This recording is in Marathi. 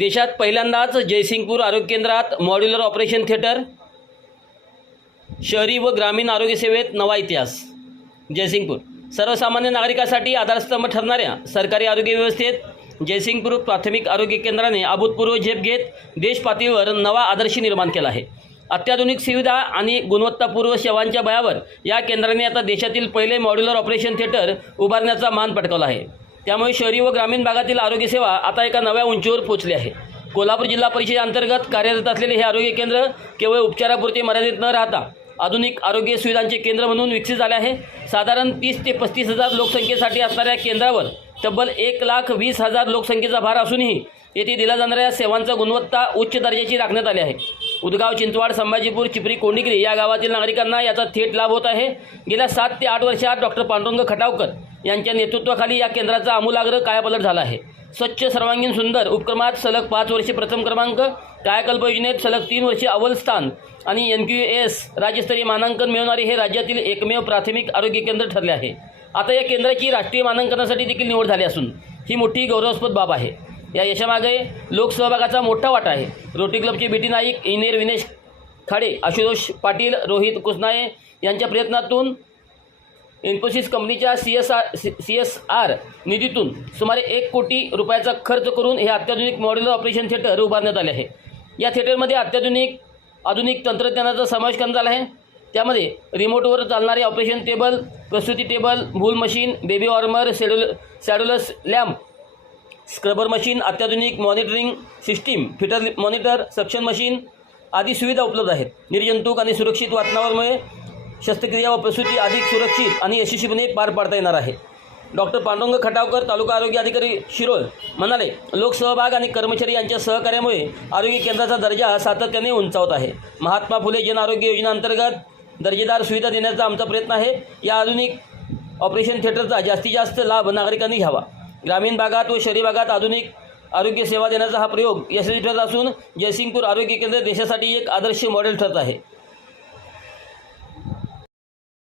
देशात पहिल्यांदाच जयसिंगपूर आरोग्य केंद्रात मॉड्युलर ऑपरेशन थिएटर, शहरी व ग्रामीण आरोग्य सेवेत नवा इतिहास। जयसिंगपूर सर्वसामान्य नागरिकांसाठी आधारस्तंभ ठरणाऱ्या सरकारी आरोग्य व्यवस्थेत जयसिंगपूर प्राथमिक आरोग्य केंद्राने अभूतपूर्व झेप घेत देश पातळीवर नवा आदर्श निर्माण केला आहे। अत्याधुनिक सुविधा आणि गुणवत्तापूर्ण सेवांच्या बळावर या केंद्राने आता देशातील पहिले मॉड्युलर ऑपरेशन थिएटर उभारण्याचा मान पटकावला आहे। त्यामुळे शहरी व ग्रामीण भागातील आरोग्य सेवा आता एका नव्या उंचीवर पोहोचली आहे। कोल्हापूर जिल्हा परिषदेअंतर्गत कार्यरत असलेले हे आरोग्य केंद्र केवळ उपचारापुरते मर्यादित न राहता आधुनिक आरोग्य सुविधांचे केंद्र म्हणून विकसित झाले आहे। साधारण 30 ते 35 हजार लोकसंख्येसाठी असणाऱ्या केंद्रावर तब्बल 1,20,000 लोकसंख्येचा भार असूनही येथे दिल्या जाणाऱ्या सेवांची गुणवत्ता उच्च दर्जाची राखण्यात आली आहे। उदगाव, चिंचवाड, संभाजीपूर, चिपरी, कोंडिगिरी या गावातील नागरिकांना याचा थेट लाभ होत आहे। गेल्या 7 ते 8 वर्षात डॉक्टर पांडुरंग खटावकर यांच्या नेतृत्वाखाली या केंद्राचा आमूलाग्र कायापालट झाला आहे। स्वच्छ सर्वांगीण सुंदर उपक्रमात सलग 5 वर्षे प्रथम क्रमांक, कायाकल्प योजनेत सलग 3 वर्षे अव्वल स्थान आणि NQS राज्यस्तरीय मानांकन मिळवणारे हे राज्यातील एकमेव प्राथमिक आरोग्य केंद्र ठरले आहे। आता या केंद्राची राष्ट्रीय मानांकनासाठी देखील निवड झाली असून ही मोठी गौरवास्पद बाब आहे। या यशामागे लोकसहभागाचा मोठा वाटा आहे। रोटरी क्लबचे बीटी नाईक, इंजिनियर विनेश खाडे, आशुतोष पाटील, रोहित कुसनाये यांच्या प्रयत्नातून इन्फोसिस कंपनीच्या CSR निधीतून सुमारे 1 कोटी रुपयाचा खर्च करून हे अत्याधुनिक मॉड्युलर ऑपरेशन थिएटर उभारण्यात आले आहे। या थिएटरमध्ये आधुनिक तंत्रज्ञानाचा समावेश करण्यात आला आहे। त्यामध्ये रिमोटवर चालणारे ऑपरेशन टेबल, प्रसूती टेबल, भूल machine, baby warmer, shadowless lamp, scrubber machine, अत्याधुनिक monitoring system, foetal monitor, suction machine आदी सुविधा उपलब्ध आहेत। निर्जंतुक आणि सुरक्षित वातावरणामुळे शस्त्रक्रिया व प्रसूती अधिक सुरक्षित आणि यशस्वीपणे पार पाडता येणार आहे। डॉक्टर पांडुरंग खटावकर, तालुका आरोग्य अधिकारी शिरोळ म्हणाले, लोकसहभाग आणि कर्मचारी यांच्या सहकार्यामुळे आरोग्य केंद्राचा दर्जा सातत्याने उंचावत आहे। महात्मा फुले जन आरोग्य योजनेअंतर्गत दर्जेदार सुविधा देण्याचा आमचा प्रयत्न आहे। या आधुनिक ऑपरेशन थिएटरचा जास्तीत जास्त लाभ नागरिकांनी घ्यावा। ग्रामीण भागात व शहरी भागात आधुनिक आरोग्य सेवा देण्याचा हा प्रयोग यशस्वी ठरत असून जयसिंगपूर आरोग्य केंद्र देशासाठी एक आदर्श मॉडेल ठरत आहे।